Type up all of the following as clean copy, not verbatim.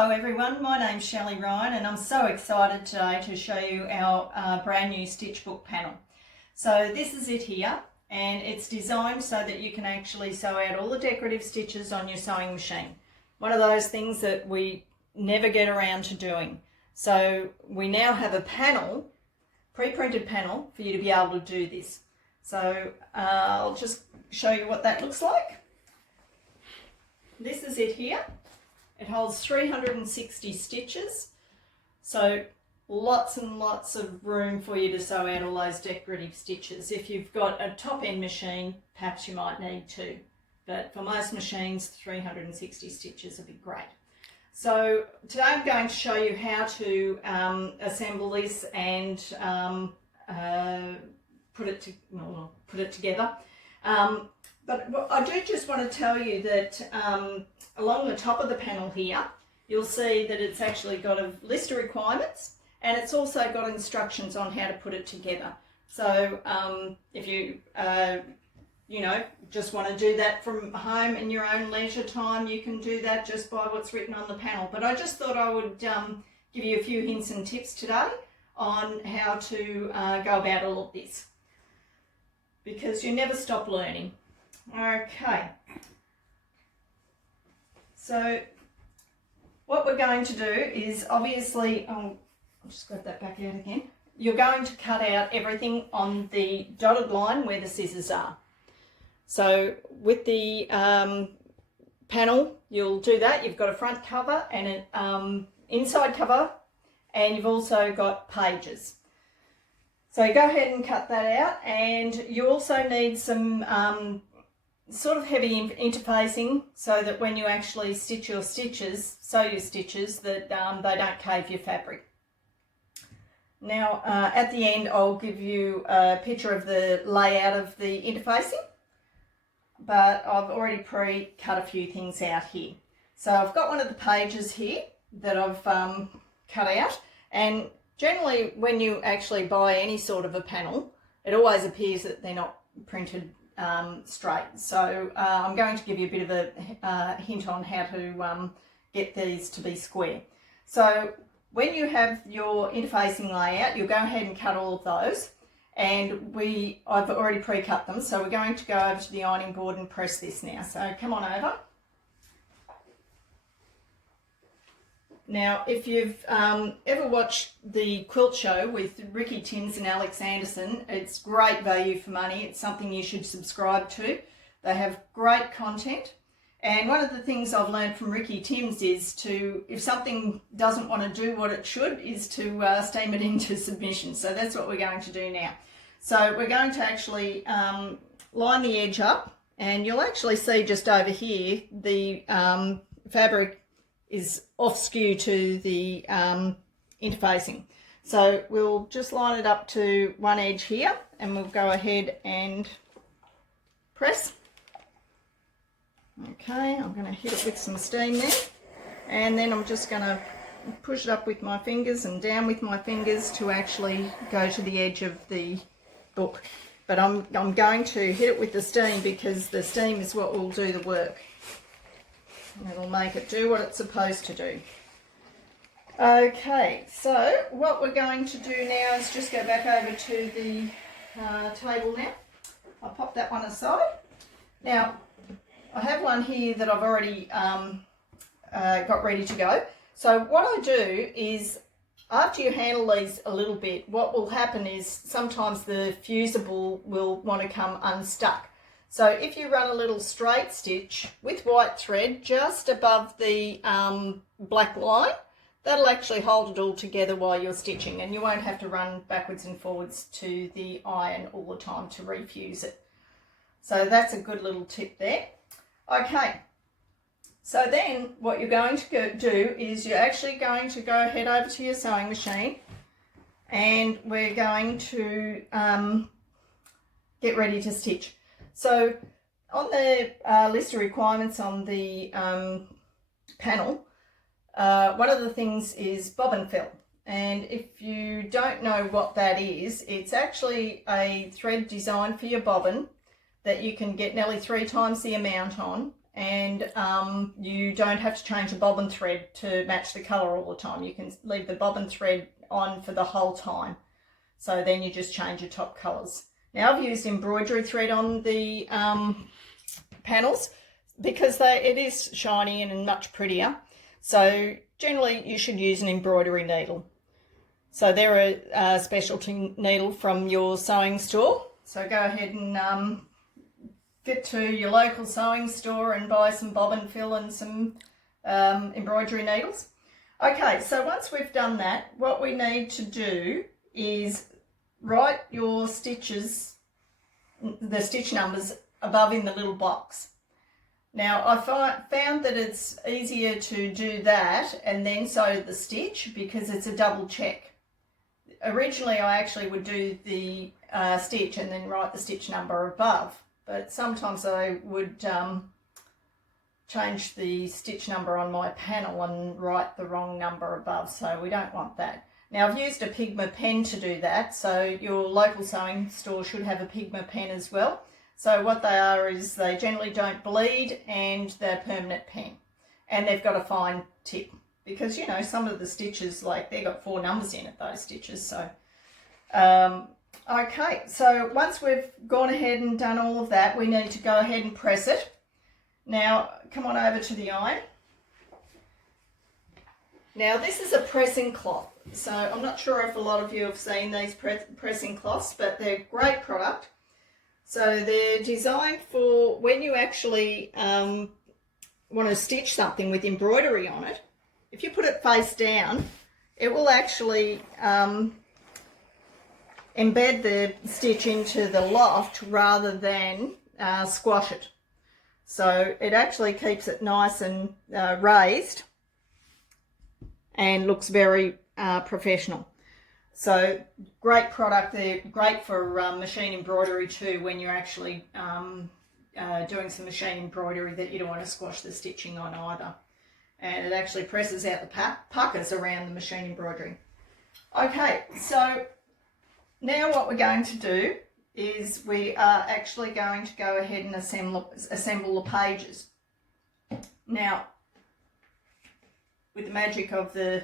Hello everyone, my name's Shelley Ryan and I'm so excited today to show you our brand new stitch book panel. So this is it here, and it's designed so that you can actually sew out all the decorative stitches on your sewing machine. One of those things that we never get around to doing. So we now have a panel, pre-printed panel, for you to be able to do this. So I'll just show you what that looks like. This is it here. It holds 360 stitches, so lots and lots of room for you to sew out all those decorative stitches. If you've got a top-end machine, perhaps you might need two, but for most machines, 360 stitches would be great. So today I'm going to show you how to assemble this and put it together. But I do just want to tell you that along the top of the panel here, you'll see that it's actually got a list of requirements, and it's also got instructions on how to put it together. So if you just want to do that from home in your own leisure time, you can do that just by what's written on the panel. But I just thought I would give you a few hints and tips today on how to go about all of this, because you never stop learning. Okay, so what we're going to do is obviously, I'll just grab that back out again. You're going to cut out everything on the dotted line where the scissors are. So with the panel, you'll do that. You've got a front cover and an inside cover, and you've also got pages. So go ahead and cut that out, and you also need some sort of heavy interfacing so that when you actually stitch your stitches, sew your stitches, that they don't cave your fabric. Now at the end I'll give you a picture of the layout of the interfacing, but I've already pre-cut a few things out here. So I've got one of the pages here that I've cut out, and generally when you actually buy any sort of a panel, it always appears that they're not printed straight. So I'm going to give you a bit of a hint on how to get these to be square. So when you have your interfacing layout, you'll go ahead and cut all of those, and I've already pre-cut them, so we're going to go over to the ironing board and press this now. So come on over. Now, if you've ever watched the quilt show with Ricky Timms and Alex Anderson, it's great value for money. It's something you should subscribe to. They have great content. And one of the things I've learned from Ricky Timms is if something doesn't want to do what it should, is to steam it into submission. So that's what we're going to do now. So we're going to actually line the edge up, and you'll actually see just over here the fabric is off skew to the interfacing. So we'll just line it up to one edge here, and we'll go ahead and press. Okay, I'm going to hit it with some steam there, and then I'm just going to push it up with my fingers and down with my fingers to actually go to the edge of the book. But I'm going to hit it with the steam because the steam is what will do the work. It'll make it do what it's supposed to do. Okay, so what we're going to do now is just go back over to the table now. I'll pop that one aside. Now, I have one here that I've already got ready to go. So what I do is, after you handle these a little bit, what will happen is sometimes the fusible will want to come unstuck. So if you run a little straight stitch with white thread just above the black line, that'll actually hold it all together while you're stitching, and you won't have to run backwards and forwards to the iron all the time to refuse it. So that's a good little tip there. Okay, so then what you're going to do is you're actually going to go ahead over to your sewing machine, and we're going to get ready to stitch. So on the list of requirements on the panel, one of the things is bobbin fill. And if you don't know what that is, it's actually a thread designed for your bobbin that you can get nearly 3 times the amount on, and you don't have to change the bobbin thread to match the colour all the time. You can leave the bobbin thread on for the whole time. So then you just change your top colours. Now I've used embroidery thread on the panels because it is shiny and much prettier. So generally you should use an embroidery needle. So they're a specialty needle from your sewing store. So go ahead and get to your local sewing store and buy some bobbin fill and some embroidery needles. Okay, so once we've done that, what we need to do is write your stitches, the stitch numbers above in the little box. Now I found that it's easier to do that and then sew the stitch because it's a double check. Originally I actually would do the stitch and then write the stitch number above, but sometimes I would change the stitch number on my panel and write the wrong number above, so we don't want that. Now I've used a Pigma pen to do that, so your local sewing store should have a Pigma pen as well. So what they are is they generally don't bleed and they're permanent pen. And they've got a fine tip because, you know, some of the stitches, like they've got 4 numbers in it, those stitches. So, okay, so once we've gone ahead and done all of that, we need to go ahead and press it. Now, come on over to the iron. Now this is a pressing cloth. So I'm not sure if a lot of you have seen these pressing cloths, but they're a great product. So they're designed for when you actually want to stitch something with embroidery on it. If you put it face down, it will actually embed the stitch into the loft rather than squash it. So it actually keeps it nice and raised and looks very professional. So great product. They're great for machine embroidery too when you're actually doing some machine embroidery that you don't want to squash the stitching on either. And it actually presses out the puckers around the machine embroidery. Okay, so now what we're going to do is we are actually going to go ahead and assemble the pages. Now, with the magic of the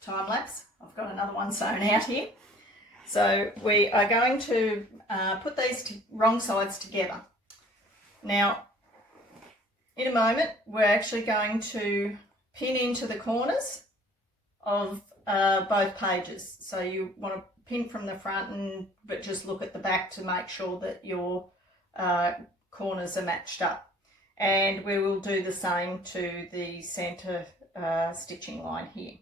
time lapse, I've got another one sewn out here. So we are going to put these wrong sides together. Now, in a moment, we're actually going to pin into the corners of both pages. So you want to pin from the front, but just look at the back to make sure that your corners are matched up. And we will do the same to the centre stitching line here.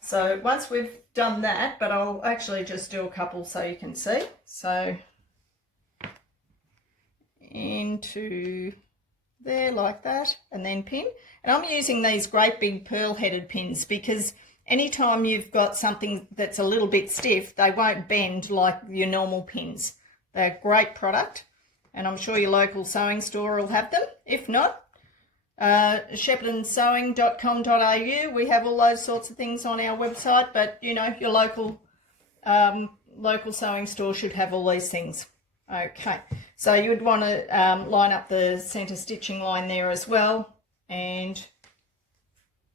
So once we've done that, but I'll actually just do a couple so you can see. So into there like that, and then pin. And I'm using these great big pearl headed pins because anytime you've got something that's a little bit stiff, they won't bend like your normal pins. They're a great product, and I'm sure your local sewing store will have them. If not, shepherdandsewing.com.au. We have all those sorts of things on our website, but you know, your local sewing store should have all these things. Okay, so you would want to line up the centre stitching line there as well and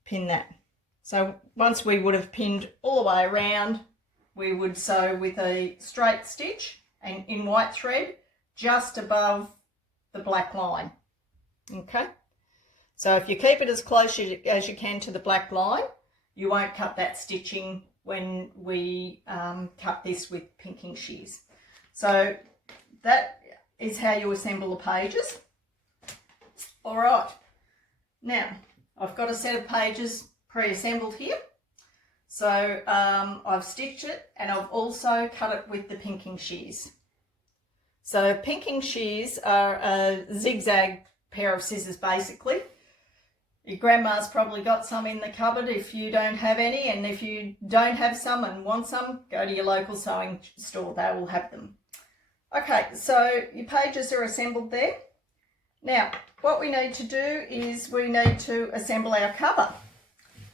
pin that. So once we would have pinned all the way around, we would sew with a straight stitch and in white thread just above the black line. Okay, so if you keep it as close as you can to the black line, you won't cut that stitching when we cut this with pinking shears. So that is how you assemble the pages. All right, now I've got a set of pages pre-assembled here. So I've stitched it and I've also cut it with the pinking shears. So pinking shears are a zigzag pair of scissors basically. Your grandma's probably got some in the cupboard if you don't have any, and if you don't have some and want some, go to your local sewing store, they will have them. Okay, so your pages are assembled there. Now, what we need to do is we need to assemble our cover.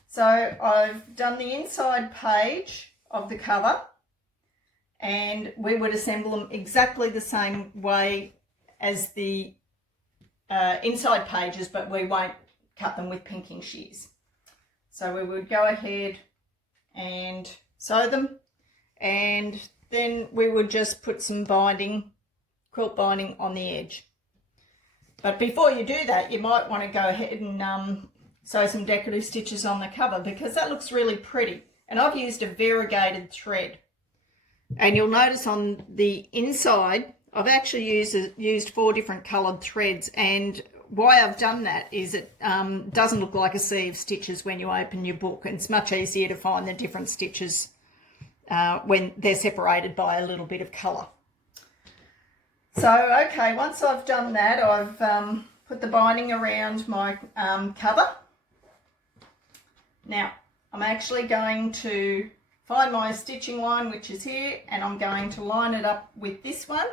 So I've done the inside page of the cover, and we would assemble them exactly the same way as the inside pages, but we won't cut them with pinking shears. So we would go ahead and sew them, and then we would just put some binding, quilt binding on the edge. But before you do that, you might want to go ahead and sew some decorative stitches on the cover, because that looks really pretty. And I've used a variegated thread. And you'll notice on the inside, I've actually used 4 different coloured threads, and why I've done that is it doesn't look like a sea of stitches when you open your book, and it's much easier to find the different stitches when they're separated by a little bit of colour. So, okay, once I've done that, I've put the binding around my cover. Now, I'm actually going to find my stitching line, which is here, and I'm going to line it up with this one.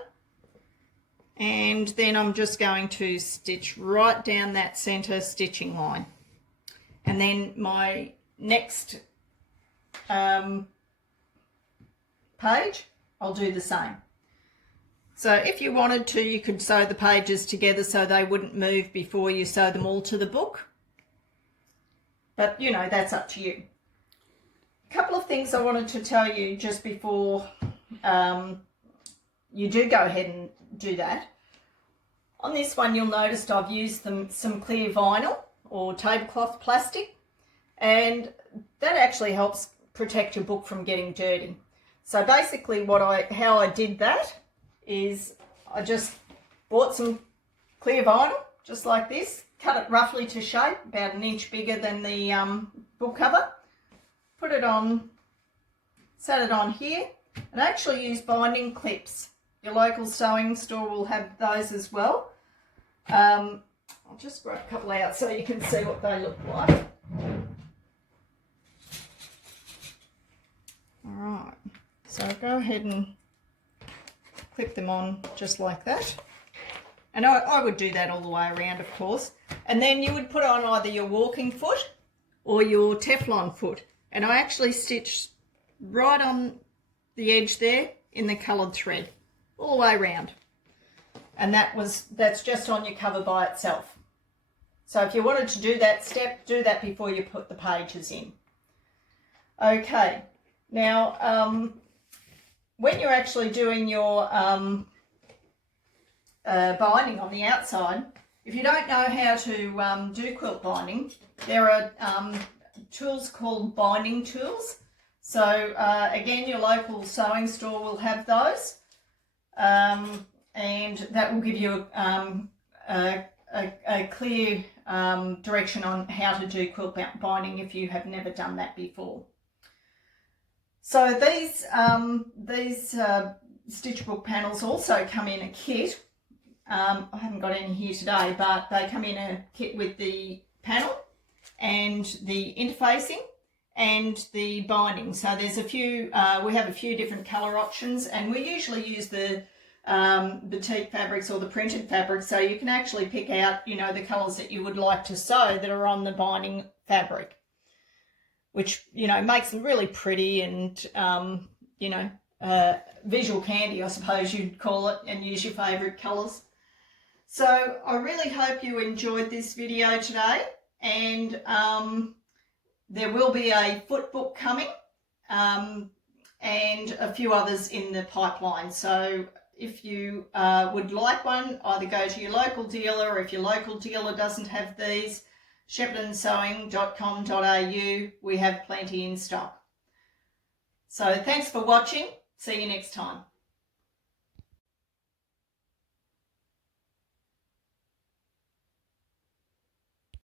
And then I'm just going to stitch right down that centre stitching line. And then my next page, I'll do the same. So if you wanted to, you could sew the pages together so they wouldn't move before you sew them all to the book. But, you know, that's up to you. A couple of things I wanted to tell you just before you do go ahead and do that. On this one, you'll notice I've used some clear vinyl or tablecloth plastic, and that actually helps protect your book from getting dirty. So basically how I did that is I just bought some clear vinyl, just like this, cut it roughly to shape, about 1 inch bigger than the book cover, put it on, set it on here, and actually use binding clips. Your local sewing store will have those as well. I'll just grab a couple out so you can see what they look like. Alright, so go ahead and clip them on just like that. And I would do that all the way around, of course. And then you would put on either your walking foot or your Teflon foot. And I actually stitched right on the edge there in the coloured thread, all the way around. And that's just on your cover by itself. So if you wanted to do that step, do that before you put the pages in. Okay, now when you're actually doing your binding on the outside, if you don't know how to do quilt binding, there are tools called binding tools. So again, your local sewing store will have those, and that will give you a clear direction on how to do quilt binding if you have never done that before. So these stitch book panels also come in a kit. I haven't got any here today, but they come in a kit with the panel and the interfacing and the binding. So there's a few, we have a few different colour options, and we usually use the batik fabrics or the printed fabrics, so you can actually pick out, you know, the colours that you would like to sew that are on the binding fabric, which, you know, makes them really pretty and, you know, visual candy, I suppose you'd call it, and use your favourite colours. So I really hope you enjoyed this video today, and there will be a foot book coming and a few others in the pipeline. So if you would like one, either go to your local dealer, or if your local dealer doesn't have these, sheppertonsewing.com.au, we have plenty in stock. So thanks for watching. See you next time.